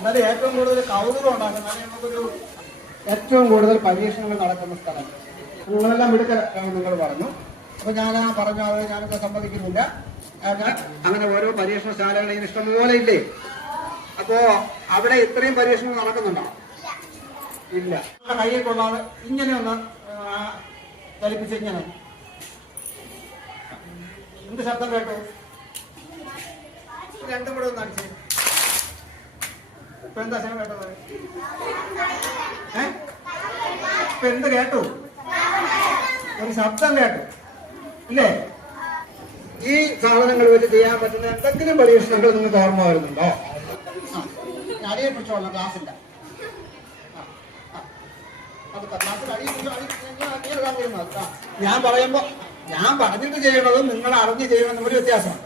എന്നാലും ഏറ്റവും കൂടുതൽ കൗതുകം ഉണ്ടാക്കുന്ന നമുക്കൊരു ഏറ്റവും കൂടുതൽ പരീക്ഷണങ്ങൾ നടക്കുന്ന സ്ഥലം നിങ്ങളെല്ലാം നിങ്ങൾ പറഞ്ഞു. അപ്പൊ ഞാൻ പറഞ്ഞു അത് ഞാനിപ്പോ സമ്മതിക്കുന്നില്ല. അങ്ങനെ ഓരോ പരീക്ഷണശാലകളെയും ഇഷ്ടംപോലെ ഇല്ലേ? അപ്പോ അവിടെ ഇത്രയും പരീക്ഷണങ്ങൾ നടക്കുന്നുണ്ടോ? ഇല്ല. കയ്യിൽ കൊള്ളാതെ ഇങ്ങനെ ഒന്ന് ചലിപ്പിച്ച് ഇങ്ങനെ എന്ത് ശബ്ദം കേട്ടു? രണ്ടും കൂടെ ഒന്ന് അടിച്ച്. ഇപ്പൊ എന്താ ശബ്ദം കേട്ടത്? ഇപ്പൊ എന്ത് കേട്ടു? ഒരു ശബ്ദം കേട്ടു ഇല്ലേ? ഈ സാധനങ്ങൾ വെച്ച് ചെയ്യാൻ പറ്റുന്ന എന്തെങ്കിലും പരീക്ഷണങ്ങൾ നിങ്ങൾക്ക് ഓർമ്മ വരുന്നുണ്ടോ? അടിയെ പിടിച്ചോളാം, ക്ലാസ്സില്ല. ഞാൻ പറയുമ്പോ ഞാൻ പറഞ്ഞിട്ട് ചെയ്യണതും നിങ്ങൾ അറിഞ്ഞ് ചെയ്യണമെന്നും ഒരു വ്യത്യാസമാണ്.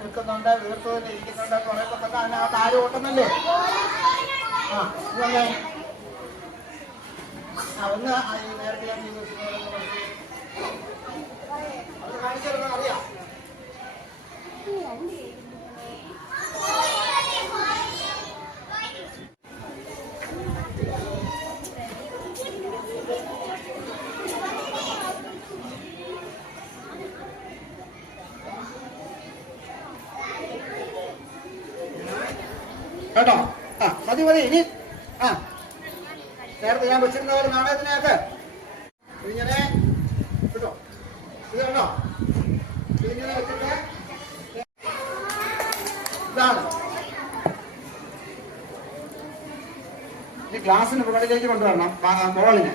നിൽക്കുന്നുണ്ട്, വീർത്തുകൊണ്ട് ഇരിക്കുന്നുണ്ട്, കുറേയൊക്കെ അതിനകത്ത് ആരും ഓട്ടുന്നല്ലേ? ഒന്ന് നേരത്തെ അത് കാണിച്ചിരുന്ന അറിയാം. കേട്ടോ? മതി മതി. ഇനി നേരത്തെ ഞാൻ വെച്ചിരുന്ന പോലെ നാണയത്തിനകത്ത് ഇങ്ങനെ കേട്ടോ, ഇത് കണ്ടോ? ഇതിങ്ങനെ വെച്ചിട്ട് ഇതാണ് ഈ ഗ്ലാസിന് മുകളിലേക്ക് കൊണ്ടുവരണം ബോളിനെ.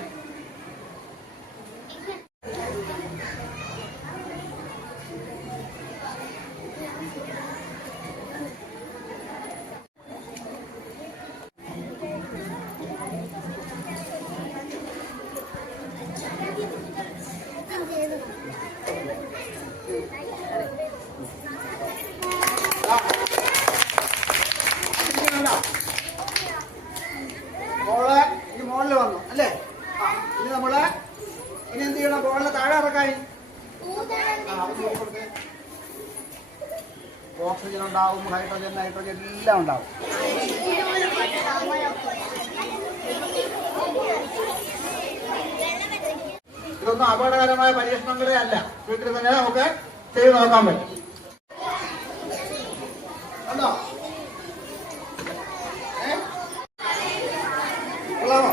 ബോള് ഈ മോളില് വന്നു അല്ലേ? ഇനി നമ്മള് ഇനി എന്ത് ചെയ്യണം? ബോളിനെ താഴെ ഇറക്കായി ഓക്സിജൻ ഉണ്ടാവും, ഹൈഡ്രോജൻ നൈട്രോജൻ എല്ലാം ഉണ്ടാവും. ഇതൊന്നും അപകടകരമായ പരീക്ഷണങ്ങളേ അല്ല. വീട്ടിൽ തന്നെ നമുക്ക് ചെയ്ത് നോക്കാൻ പറ്റും. കണ്ടോ? കൊള്ളാമോ?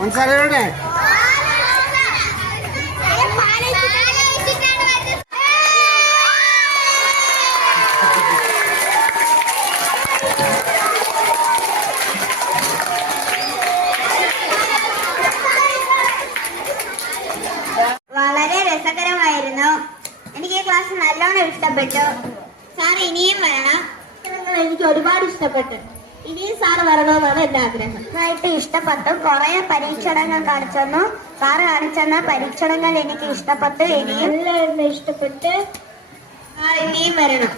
മനസ്സിലായോടെ? വളരെ രസകരമായിരുന്നു. എനിക്ക് ഈ ക്ലാസ് നല്ലോണം ഇഷ്ടപ്പെട്ടു. സാർ ഇനിയും വരണം. എനിക്ക് ഒരുപാട് ഇഷ്ടപ്പെട്ടു. ഇനിയും സാറ് വരണമെന്നാണ് എന്റെ ആഗ്രഹം. നന്നായിട്ട് ഇഷ്ടപ്പെട്ടു. കുറെ പരീക്ഷണങ്ങൾ കാണിച്ചു. സാറ് കാണിച്ചെന്ന പരീക്ഷണങ്ങൾ എനിക്ക് ഇഷ്ടപ്പെട്ടു. ഇനിയും ഇഷ്ടപ്പെട്ട് സാർ ഇനിയും വരണം.